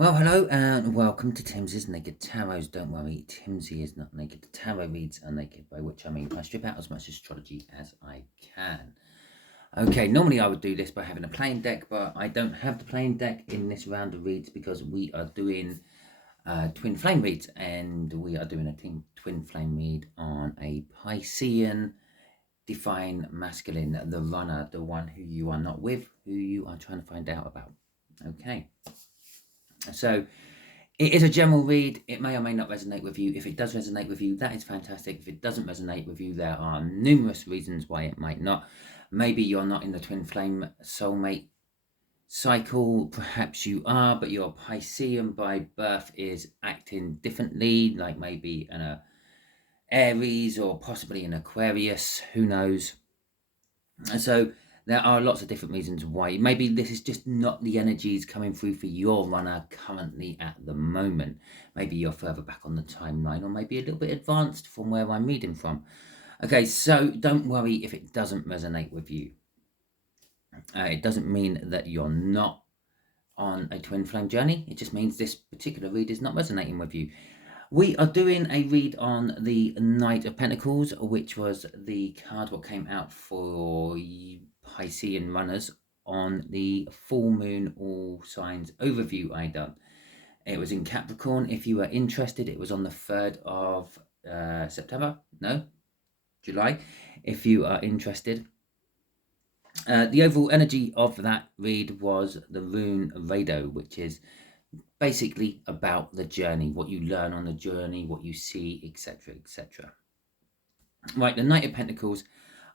Well, hello and welcome to Timsy's Naked Tarots. Don't worry, Timsy is not naked. The tarot reads are naked, by which I mean I strip out as much astrology as I can. Okay, normally I would do this by having a plain deck, but I don't have the plain deck in this round of reads because we are doing twin flame reads, and we are doing a twin flame read on a Piscean divine masculine, the runner, the one who you are not with, who you are trying to find out about. Okay. So it is a general read. It may or may not resonate with you. If it does resonate with you, that is fantastic. If it doesn't resonate with you, there are numerous reasons why it might not. Maybe you're not in the twin flame soulmate cycle. Perhaps you are, but your Piscean by birth is acting differently, like maybe an Aries or possibly an Aquarius. Who knows? And so there are lots of different reasons why. Maybe this is just not the energies coming through for your runner currently at the moment. Maybe you're further back on the timeline, or maybe a little bit advanced from where I'm reading from. Okay, so don't worry if it doesn't resonate with you. It doesn't mean that you're not on a twin flame journey. It just means this particular read is not resonating with you. We are doing a read on the Knight of Pentacles, which was the card what came out for Piscean runners on the full moon all signs overview I done. It was in Capricorn. If you are interested, it was on the 3rd of July. If you are interested, the overall energy of that read was the rune Rado, which is basically about the journey, what you learn on the journey, what you see, etc., etc. Right, the Knight of Pentacles,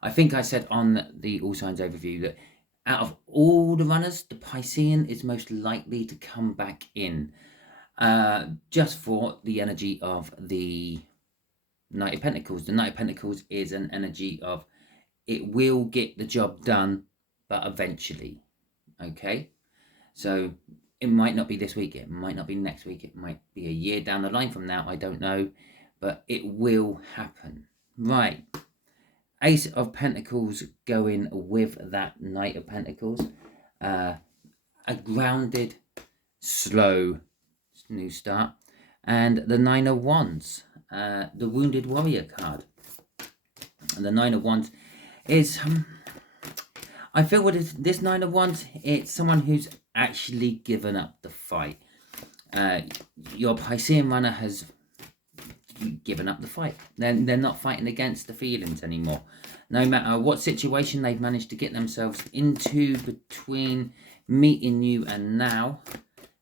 I think I said on the All Signs overview that out of all the runners, the Piscean is most likely to come back in, just for the energy of the Knight of Pentacles. The Knight of Pentacles is an energy of it will get the job done, but eventually. Okay, so it might not be this week, it might not be next week, it might be a year down the line from now, I don't know, but it will happen. Right, Ace of Pentacles going with that Knight of Pentacles, a grounded, slow new start, and the Nine of Wands, the Wounded Warrior card. And the Nine of Wands is, I feel with this Nine of Wands, it's someone who's actually given up the fight. Your Piscean runner has given up the fight. They're not fighting against the feelings anymore. No matter what situation they've managed to get themselves into between meeting you and now,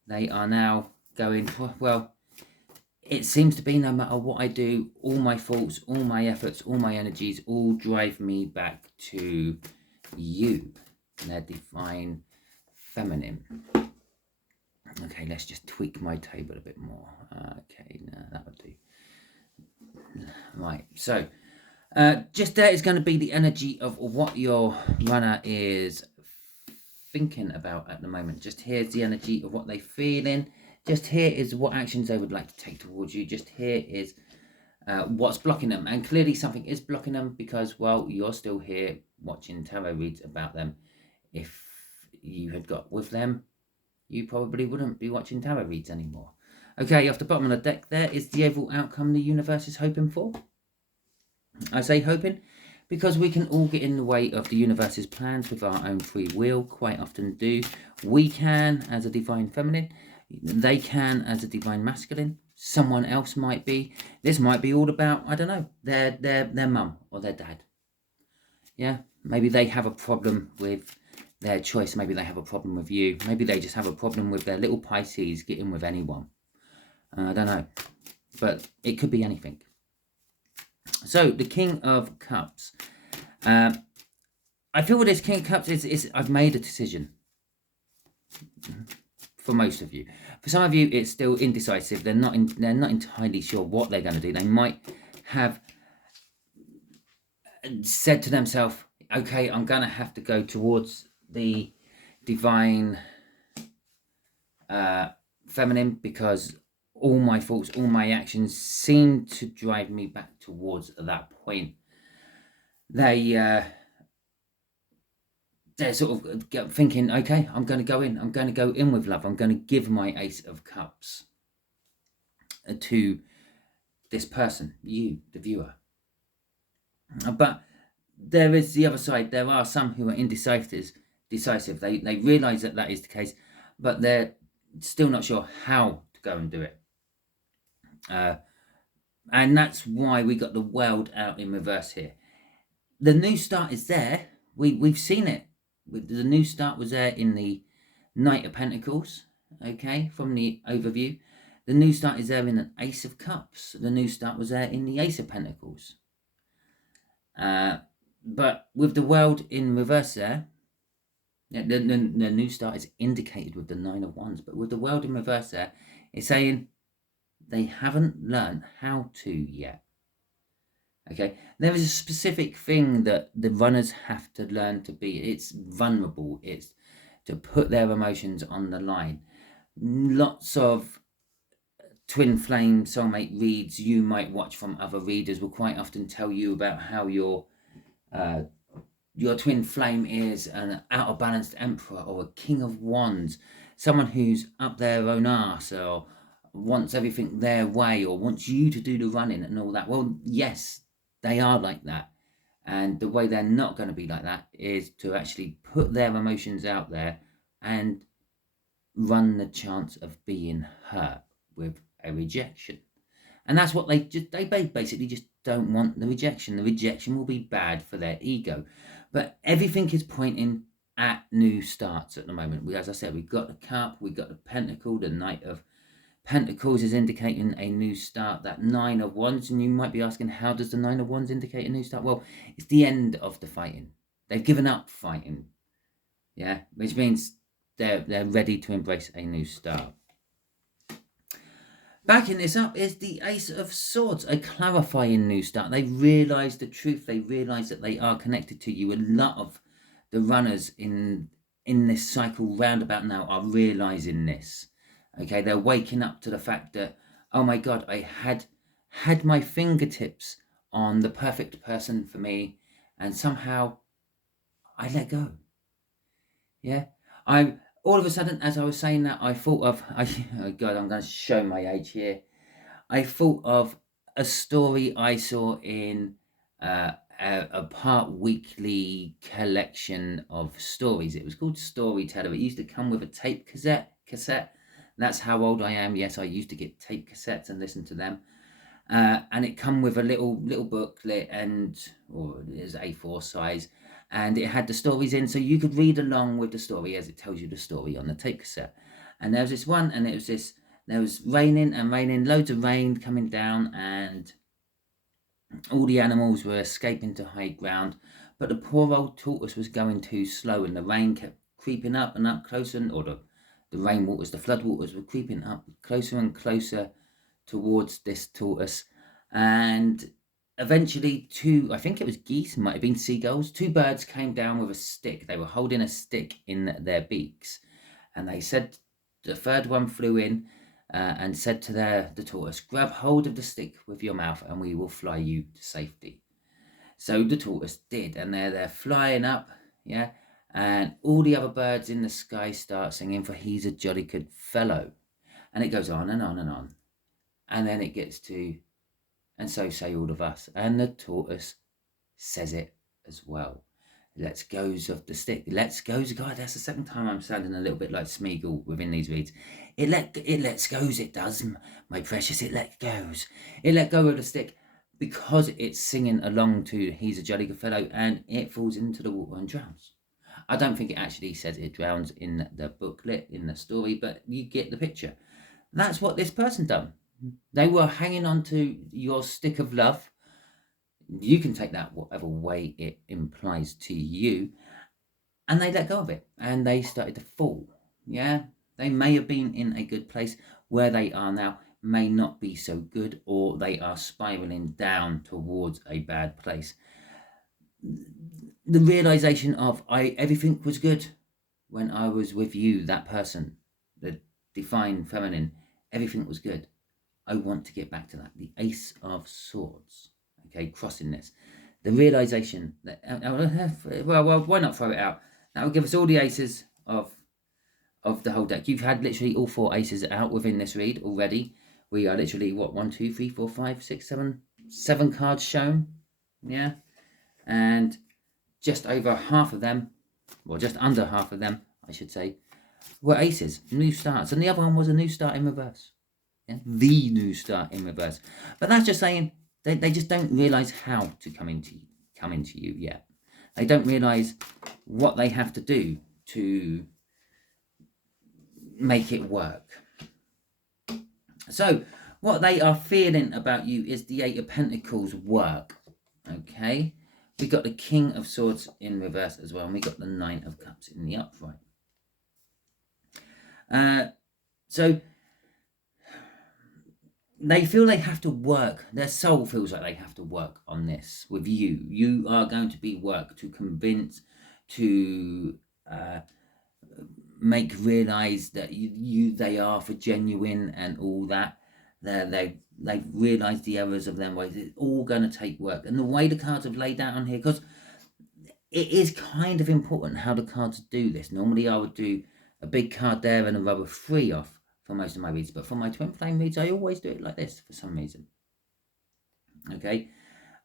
they are now going, well, it seems to be no matter what I do, all my thoughts, all my efforts, all my energies, all drive me back to you, their divine feminine. Okay, let's just tweak my table a bit more. Okay, no, that would do. Right, so just there is going to be the energy of what your runner is thinking about at the moment. Just here's the energy of what they're feeling. Just here is what actions they would like to take towards you. Just here is what's blocking them. And clearly something is blocking them because, well, you're still here watching tarot reads about them. If you had got with them, you probably wouldn't be watching tarot reads anymore. Okay, off the bottom of the deck there is the overall outcome the universe is hoping for. I say hoping because we can all get in the way of the universe's plans with our own free will, quite often do. We can as a divine feminine, they can as a divine masculine, someone else might be. This might be all about, I don't know, their mum or their dad. Yeah, maybe they have a problem with their choice. Maybe they have a problem with you. Maybe they just have a problem with their little Pisces getting with anyone. I don't know, but it could be anything. So the King of Cups. I feel with this King of Cups is I've made a decision. For most of you, for some of you, it's still indecisive. They're not entirely sure what they're going to do. They might have said to themselves, "Okay, I'm going to have to go towards the divine feminine because all my thoughts, all my actions seem to drive me back towards that point." They they're sort of thinking, okay, I'm going to go in. I'm going to go in with love. I'm going to give my Ace of Cups to this person, you, the viewer. But there is the other side. There are some who are indecisive. They realise that that is the case, but they're still not sure how to go and do it. And that's why we got the world out in reverse here. The new start is there. We've seen it. The new start was there in the Knight of Pentacles, okay, from the overview. The new start is there in an Ace of Cups. The new start was there in the Ace of Pentacles. But with the world in reverse there, the new start is indicated with the Nine of Wands. But with the world in reverse there, it's saying they haven't learned how to yet. Okay, there is a specific thing that the runners have to learn to be. It's vulnerable. It's to put their emotions on the line. Lots of twin flame soulmate reads you might watch from other readers will quite often tell you about how your twin flame is an out of balanced emperor or a king of wands, someone who's up their own arse or wants everything their way or wants you to do the running and all that. Well, yes, they are like that. And the way they're not going to be like that is to actually put their emotions out there and run the chance of being hurt with a rejection. And that's what they basically just don't want the rejection. The rejection will be bad for their ego. But everything is pointing at new starts at the moment. As I said, we've got the Cup, we've got the Pentacle, the Knight of Pentacles is indicating a new start, that Nine of Wands. And you might be asking, how does the Nine of Wands indicate a new start? Well, it's the end of the fighting. They've given up fighting. Yeah, which means they're ready to embrace a new start. Backing this up is the Ace of Swords, a clarifying new start. They realise the truth. They realise that they are connected to you. A lot of the runners in this cycle roundabout now are realising this. Okay, they're waking up to the fact that, oh my God, I had my fingertips on the perfect person for me, and somehow I let go. Yeah, all of a sudden, as I was saying that, I thought of, oh God, I'm going to show my age here. I thought of a story I saw in a part weekly collection of stories. It was called Storyteller. It used to come with a tape cassette. That's how old I am. Yes, I used to get tape cassettes and listen to them. And it come with a little booklet, or it was A4 size, and it had the stories in, so you could read along with the story as it tells you the story on the tape cassette. And there was this one, and there was raining and raining, loads of rain coming down, and all the animals were escaping to high ground, but the poor old tortoise was going too slow, and the rain kept creeping up and up closer, or the rainwaters, the floodwaters were creeping up closer and closer towards this tortoise. And eventually I think it was geese, might have been seagulls, two birds came down with a stick. They were holding a stick in their beaks, and they said, the third one flew in and said to the tortoise, grab hold of the stick with your mouth and we will fly you to safety. So the tortoise did, and they're flying up, yeah, and all the other birds in the sky start singing, for he's a jolly good fellow. And it goes on and on and on. And then it gets to, and so say all of us. And the tortoise says it as well. Let's goes of the stick. Let's goes. God, that's the second time I'm sounding a little bit like Smeagol within these reads. It lets goes. It does, my precious. It let goes. It let go of the stick because it's singing along to he's a jolly good fellow, and it falls into the water and drowns. I don't think it actually says it drowns in the booklet, in the story, but you get the picture. That's what this person done. They were hanging on to your stick of love. You can take that whatever way it implies to you. And they let go of it. And they started to fall. Yeah? They may have been in a good place. Where they are now may not be so good. Or they are spiraling down towards a bad place. The realization of everything was good when I was with you, that person, the divine feminine. Everything was good. I want to get back to that. The Ace of Swords. Okay, crossing this. The realization that, well, why not throw it out? That will give us all the aces of the whole deck. You've had literally all 4 aces out within this read already. We are literally, what, 1, 2, 3, 4, 5, 6, 7 cards shown. Yeah. And just over half of them, well, just under half of them, I should say, were aces, new starts. And the other one was a new start in reverse. Yeah? The new start in reverse. But that's just saying they just don't realise how to come into you yet. They don't realise what they have to do to make it work. So what they are feeling about you is the 8 of Pentacles work. Okay, we got the King of Swords in reverse as well, and we got the 9 of Cups in the upright. So they feel they have to work. Their soul feels like they have to work on this with you. You are going to be work to convince, to make realize that they are for genuine and all that. They've realized the errors of them ways. It's all going to take work. And the way the cards have laid out on here, because it is kind of important how the cards do this. Normally I would do a big card there and a row of 3 off for most of my reads, but for my twin flame reads I always do it like this for some reason. Okay,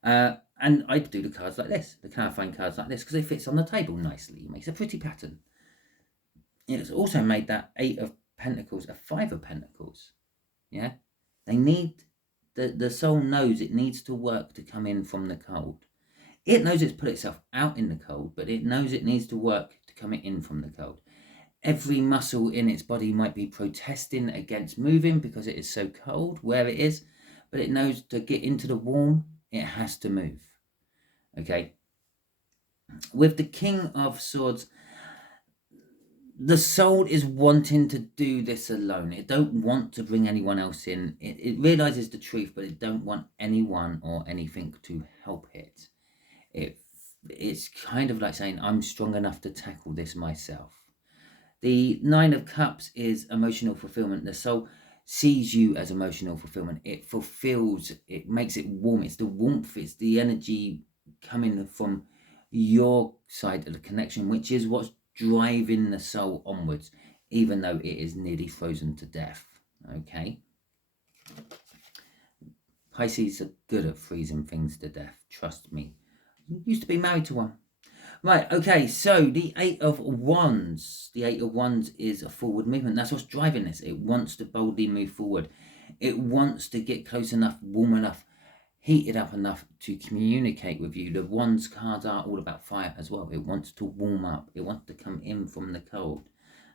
and I do the cards like this, the clarifying cards like this, because it fits on the table nicely. It makes a pretty pattern. It's also made that 8 of Pentacles a 5 of Pentacles. Yeah, they need, the soul knows it needs to work to come in from the cold. It knows it's put itself out in the cold, but it knows it needs to work to come in from the cold. Every muscle in its body might be protesting against moving because it is so cold where it is, but it knows to get into the warm, it has to move. Okay. With the King of Swords, the soul is wanting to do this alone. It don't want to bring anyone else in. It realizes the truth, but it don't want anyone or anything to help it. It's kind of like saying, I'm strong enough to tackle this myself. The 9 of Cups is emotional fulfillment. The soul sees you as emotional fulfillment. It fulfills, it makes it warm. It's the warmth, it's the energy coming from your side of the connection, which is what's driving the soul onwards, even though it is nearly frozen to death. Okay. Pisces are good at freezing things to death. Trust me. Used to be married to one. Right, okay, so the 8 of Wands. The 8 of Wands is a forward movement. That's what's driving this. It wants to boldly move forward. It wants to get close enough, warm enough, heated up enough to communicate with you. The Wands cards are all about fire as well. It wants to warm up. It wants to come in from the cold.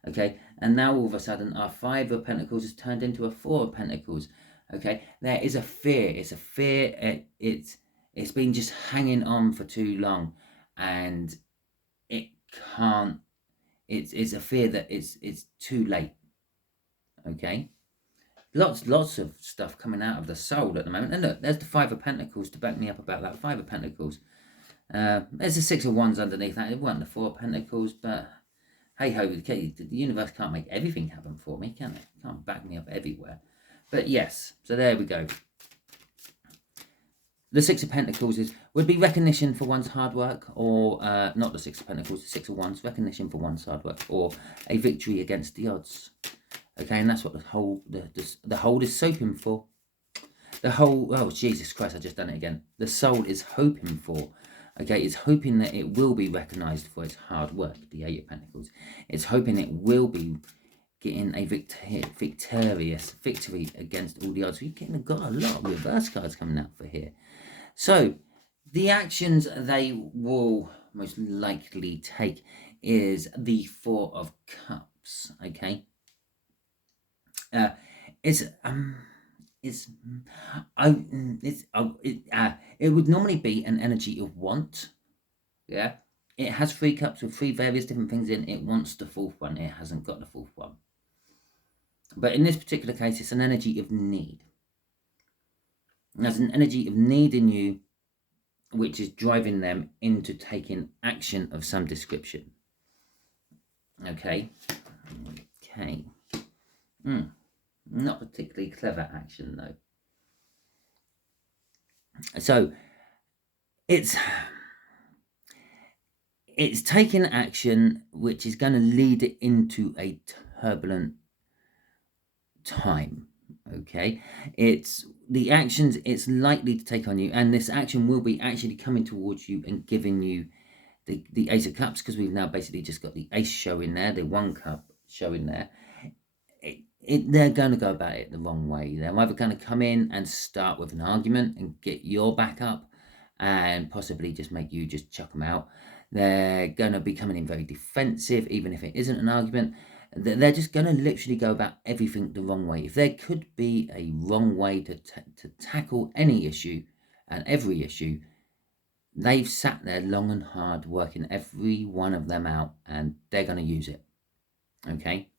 Okay, and now all of a sudden our 5 of Pentacles has turned into a 4 of Pentacles. Okay, there is a fear. It's a fear. It's been just hanging on for too long. And it can't, it's a fear that it's too late. Okay, lots of stuff coming out of the soul at the moment. And look, there's the 5 of Pentacles to back me up about that 5 of Pentacles. There's the 6 of Wands underneath that. It wasn't the 4 of Pentacles, but hey ho, the universe can't make everything happen for me, can it? It can't back me up everywhere. But yes, so there we go. The 6 of Pentacles would be recognition for one's hard work, or not the 6 of Pentacles, the 6 of Wands, recognition for one's hard work, or a victory against the odds. Okay, and that's what the whole is hoping for. The whole, oh Jesus Christ, I just done it again. The soul is hoping for. Okay, it's hoping that it will be recognised for its hard work, the 8 of Pentacles. It's hoping it will be getting a victorious victory against all the odds. You're getting got a lot of reverse cards coming out for here. So the actions they will most likely take is the 4 of Cups. Okay, it would normally be an energy of want. Yeah, it has 3 cups with 3 various different things in. It wants the 4th one. It hasn't got the 4th one. But in this particular case, it's an energy of need. There's an energy of need in you, which is driving them into taking action of some description. Okay. Okay. Not particularly clever action, though. So, it's it's taking action which is going to lead it into a turbulent time. Okay, it's the actions it's likely to take on you, and this action will be actually coming towards you and giving you the Ace of Cups, because we've now basically just got the Ace showing there, the 1 cup showing there. They're going to go about it the wrong way. They're either going to come in and start with an argument and get your back up and possibly just make you just chuck them out. They're going to be coming in very defensive, even if it isn't an argument. They're just going to literally go about everything the wrong way. If there could be a wrong way to tackle any issue and every issue, they've sat there long and hard working every one of them out, and they're going to use it. Okay?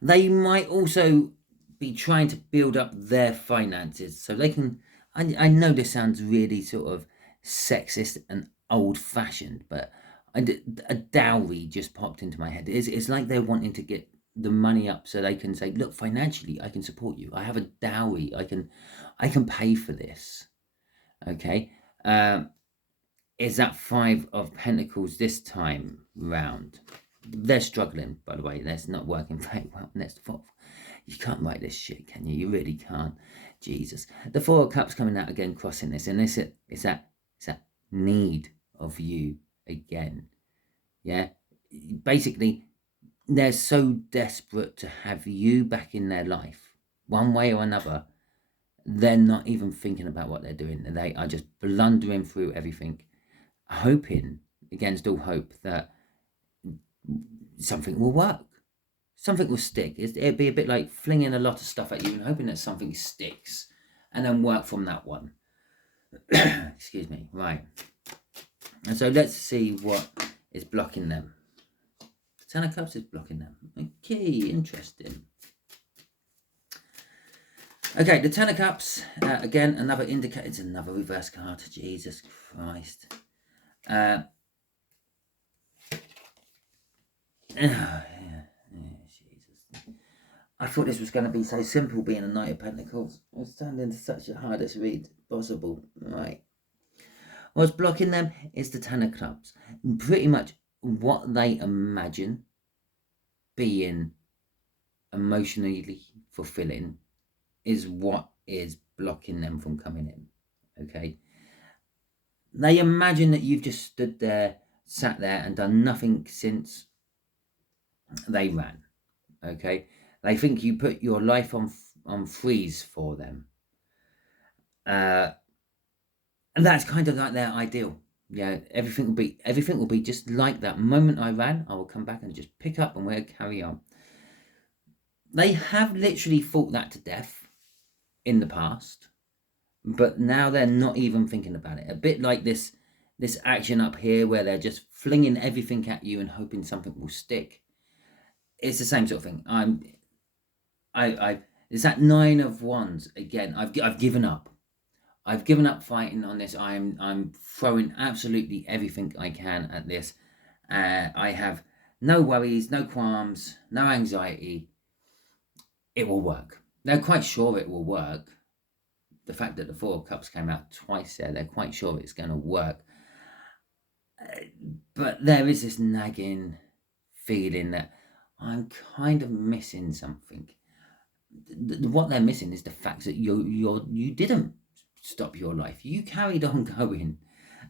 They might also be trying to build up their finances so they can... I know this sounds really sort of sexist and old-fashioned, but a dowry just popped into my head. It's like they're wanting to get the money up so they can say, look, financially, I can support you. I have a dowry. I can pay for this. Okay? Is that 5 of Pentacles this time round? They're struggling, by the way. That's not working very well. And that's the 4th. You can't write this shit, can you? You really can't. Jesus. The 4 of Cups coming out again, crossing this. And it's that need of you again. Yeah? Basically, they're so desperate to have you back in their life, one way or another. They're not even thinking about what they're doing. They are just blundering through everything, hoping against all hope that something will work. Something will stick. It'd be a bit like flinging a lot of stuff at you and hoping that something sticks and then work from that one. Excuse me. Right. And so let's see what is blocking them. The 10 of Cups is blocking them. Okay, interesting. Okay, the 10 of Cups, again, another indicator. It's another reverse card. Jesus Christ. Jesus. I thought this was going to be so simple, being a Knight of Pentacles. I was turned into such the hardest read possible. Right. What's blocking them is the 10 of Clubs. Pretty much what they imagine being emotionally fulfilling is what is blocking them from coming in. Okay. They imagine that you've just stood there, sat there and done nothing since they ran. Okay. They think you put your life on freeze for them. And that's kind of like their ideal. Yeah, everything will be just like that. Moment I ran, I will come back and just pick up and we'll carry on. They have literally fought that to death in the past, but now they're not even thinking about it. A bit like this action up here where they're just flinging everything at you and hoping something will stick. It's the same sort of thing. It's that 9 of Wands again. I've given up. I've given up fighting on this. I'm throwing absolutely everything I can at this. I have no worries, no qualms, no anxiety. It will work. They're quite sure it will work. The fact that the 4 of Cups came out twice there, they're quite sure it's going to work. But there is this nagging feeling that I'm kind of missing something. What they're missing is the fact that you didn't stop your life. You carried on going.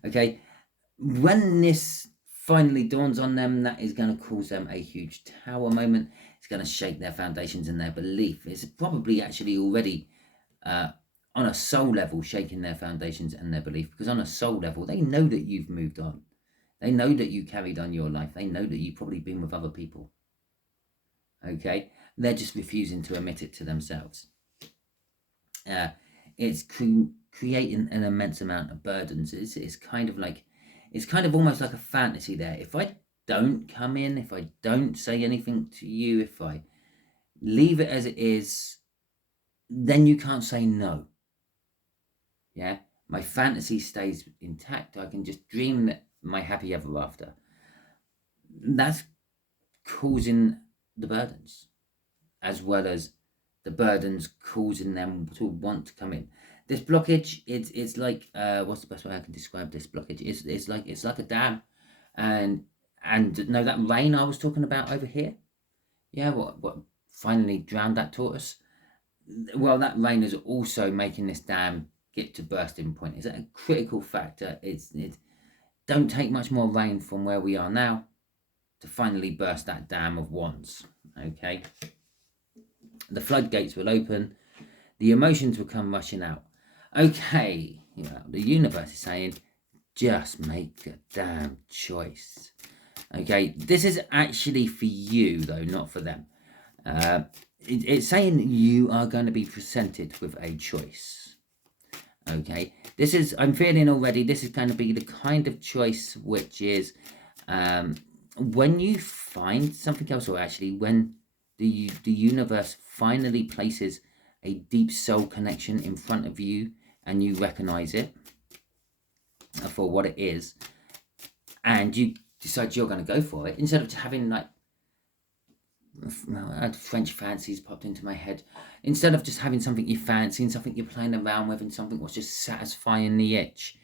Okay. When this finally dawns on them, that is going to cause them a huge tower moment. It's going to shake their foundations and their belief. It's probably actually already on a soul level shaking their foundations and their belief, because on a soul level they know that you've moved on. They know that you carried on your life. They know that you've probably been with other people. Okay. They're just refusing to admit it to themselves. It's creating an immense amount of burdens. It's kind of almost like a fantasy there. If I don't come in, if I don't say anything to you, if I leave it as it is, then you can't say no. Yeah, my fantasy stays intact. I can just dream my happy ever after. That's causing the burdens, as well as the burdens causing them to want to come in. This blockage, it's like, what's the best way I can describe this blockage? It's like a dam, and no, that rain I was talking about over here, yeah, what finally drowned that tortoise. Well, that rain is also making this dam get to bursting point. Is a critical factor. It don't take much more rain from where we are now to finally burst that dam of wands. Okay, the floodgates will open, the emotions will come rushing out. Okay, the universe is saying, just make a damn choice. Okay, this is actually for you though, not for them. It's saying you are going to be presented with a choice. Okay, I'm feeling already, this is going to be the kind of choice which is, when you find something else, or actually when the universe finally places a deep soul connection in front of you and you recognize it for what it is, and you decide you're going to go for it, instead of having like, French fancies popped into my head, instead of just having something you fancy and something you're playing around with and something was just satisfying the itch,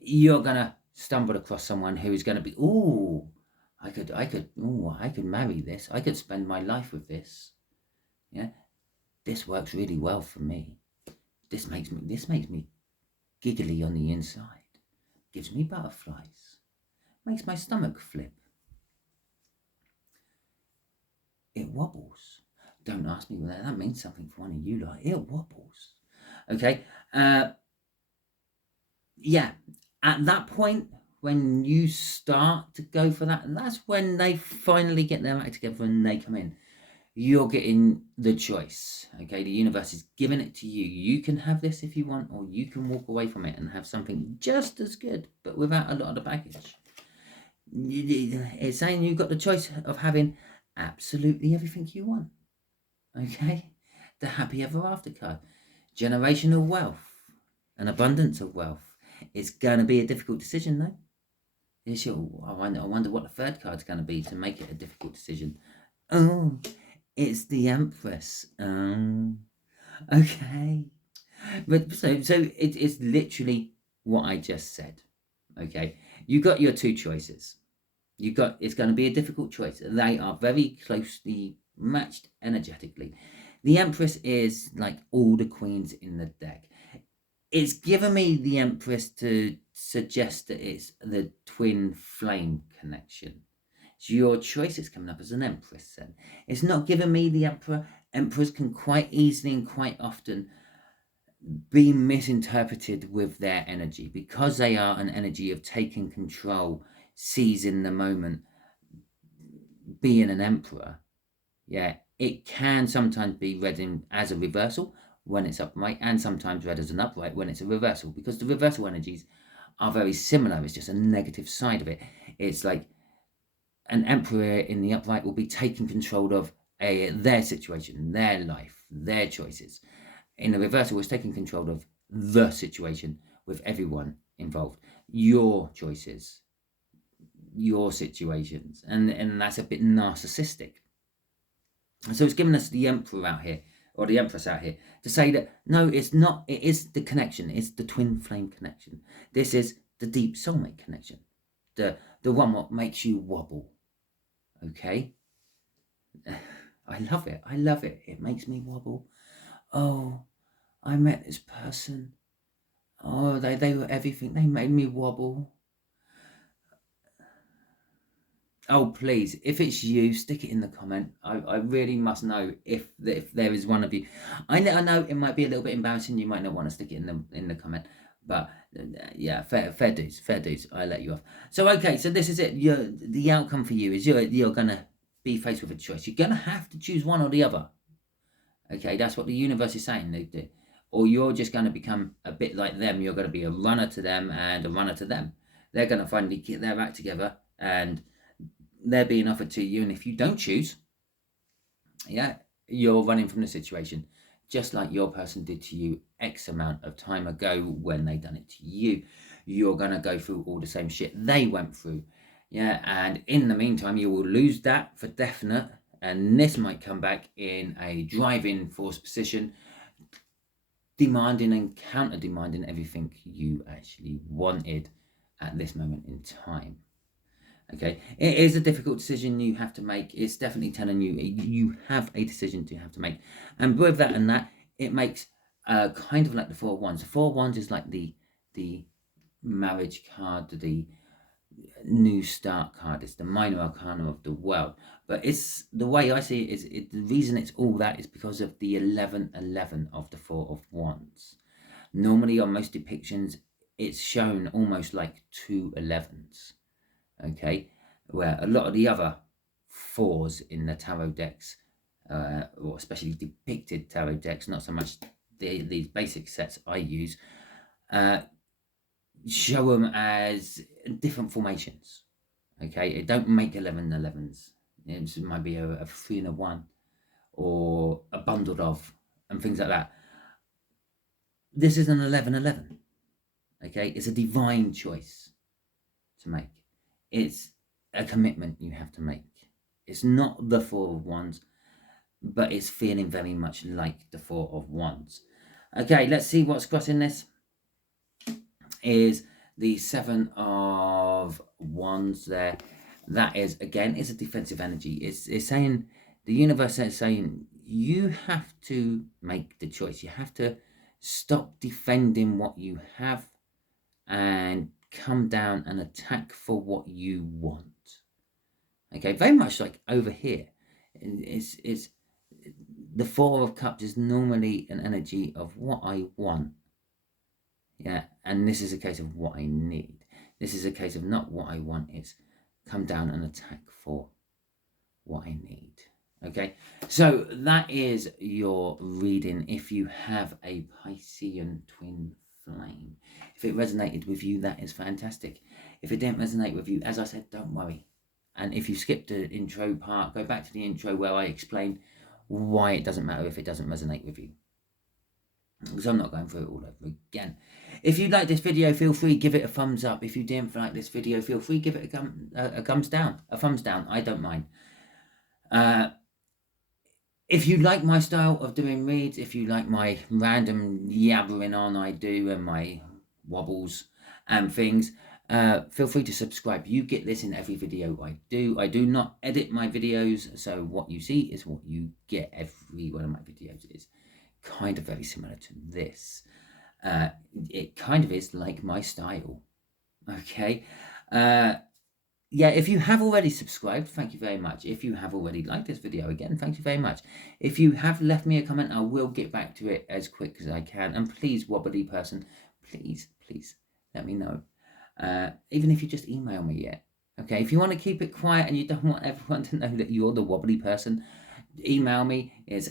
you're going to stumble across someone who is going to be, I could marry this, I could spend my life with this, yeah, this works really well for me, this makes me giggly on the inside, gives me butterflies, makes my stomach flip, it wobbles. Don't ask me whether that means something for one of you, like, it wobbles. Okay, yeah, at that point when you start to go for that, and that's when they finally get their act together and they come in, you're getting the choice. Okay, the universe is giving it to you. You can have this if you want, or you can walk away from it and have something just as good but without a lot of the baggage. It's saying you've got the choice of having absolutely everything you want. Okay, the happy ever after card, generational wealth, an abundance of wealth. It's going to be a difficult decision though. I wonder what the third card's going to be to make it a difficult decision. Oh, it's the Empress. Okay, but so it's literally what I just said. Okay, you got your two choices. It's going to be a difficult choice. They are very closely matched energetically. The Empress is like all the queens in the deck. It's given me the Empress to suggest that it's the twin flame connection. So your choice is coming up as an Empress then. It's not giving me the Emperor. Emperors can quite easily and quite often be misinterpreted with their energy, because they are an energy of taking control, seizing the moment, being an emperor. Yeah, it can sometimes be read as a reversal when it's upright, and sometimes read as an upright when it's a reversal, because the reversal energies are very similar. It's just a negative side of it. It's like an emperor in the upright will be taking control of their situation, their life, their choices. In the reversal, it's taking control of the situation with everyone involved, your choices, your situations, and that's a bit narcissistic. So it's given us the Emperor out here, or the Empress out here, to say that no, it's not. It is the connection. It's the twin flame connection. This is the deep soulmate connection, the one what makes you wobble. Okay, I love it. I love it. It makes me wobble. Oh, I met this person. Oh, they were everything. They made me wobble. Oh, please, if it's you, stick it in the comment. I really must know if there is one of you. I know it might be a little bit embarrassing. You might not want to stick it in the comment. But yeah, fair dues. I let you off. So okay, so this is it. The outcome for you is you're gonna be faced with a choice. You're gonna have to choose one or the other. Okay, that's what the universe is saying. Or you're just going to become a bit like them. You're going to be a runner to them and a runner to them. They're going to finally get their act together and they're being offered to you. And if you don't choose, yeah, you're running from the situation, just like your person did to you X amount of time ago when they done it to you. You're going to go through all the same shit they went through. Yeah, and in the meantime, you will lose that for definite. And this might come back in a driving force position, demanding and counter-demanding everything you actually wanted at this moment in time. Okay, it is a difficult decision you have to make. It's definitely telling you you have a decision to have to make. And with that and that, it makes kind of like the Four of Wands. The Four of Wands is like the marriage card, the new start card. It's the minor arcana of the world. But it's the way I see it is the reason it's all that is because of the 1111 of the Four of Wands. Normally on most depictions, it's shown almost like 2 11s. Okay, where a lot of the other fours in the tarot decks, or especially depicted tarot decks, not so much these basic sets I use, show them as different formations. Okay, it don't make 11 11s. It might be a 3 and a 1, or a bundled of, and things like that. This is an 11 11. Okay, it's a divine choice to make. It's a commitment you have to make. It's not the Four of Wands, but it's feeling very much like the Four of Wands. Okay, let's see what's crossing this. Is the Seven of Wands there. That is, again, it's a defensive energy. It's saying, the universe is saying, you have to make the choice. You have to stop defending what you have and come down and attack for what you want. Okay, very much like over here. It's the Four of Cups is normally an energy of what I want. Yeah, and this is a case of what I need. This is a case of not what I want, it's come down and attack for what I need. Okay, so that is your reading if you have a Piscean twin flame. If it resonated with you, that is fantastic. If it didn't resonate with you, as I said, don't worry. And if you skipped the intro part, go back to the intro where I explained why it doesn't matter if it doesn't resonate with you, because I'm not going through it all over again. If you like this video, feel free, give it a thumbs up. If you didn't like this video, feel free, give it a thumbs down. I don't mind. If you like my style of doing reads, if you like my random yabbering on I do and my wobbles and things, feel free to subscribe. You get this in every video I do. I do not edit my videos, so what you see is what you get. Every one of my videos is kind of very similar to this. It kind of is like my style. Okay. Yeah, if you have already subscribed, thank you very much. If you have already liked this video, again, thank you very much. If you have left me a comment, I will get back to it as quick as I can. And please, wobbly person, please let me know. Even if you just email me yet. Okay, if you want to keep it quiet and you don't want everyone to know that you're the wobbly person, email me. It's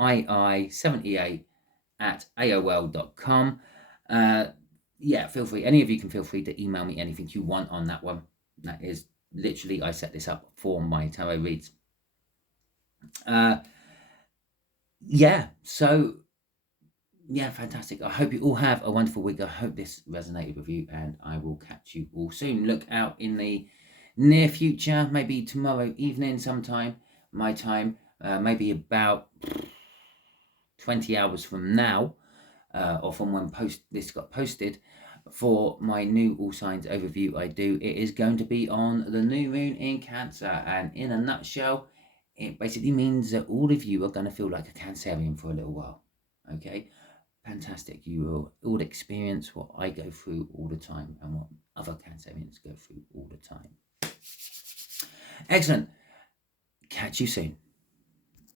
SII78@AOL.com. Yeah, feel free. Any of you can feel free to email me anything you want on that one. That is literally, I set this up for my tarot reads. Yeah, so yeah, fantastic. I hope you all have a wonderful week. I hope this resonated with you, and I will catch you all soon. Look out in the near future, maybe tomorrow evening sometime, my time, maybe about 20 hours from now, or from when this got posted, for my new all signs overview I do. It is going to be on the new moon in Cancer, and in a nutshell, it basically means that all of you are going to feel like a Cancerian for a little while. Okay, fantastic. You will all experience what I go through all the time and what other Cancerians go through all the time. Excellent. Catch you soon.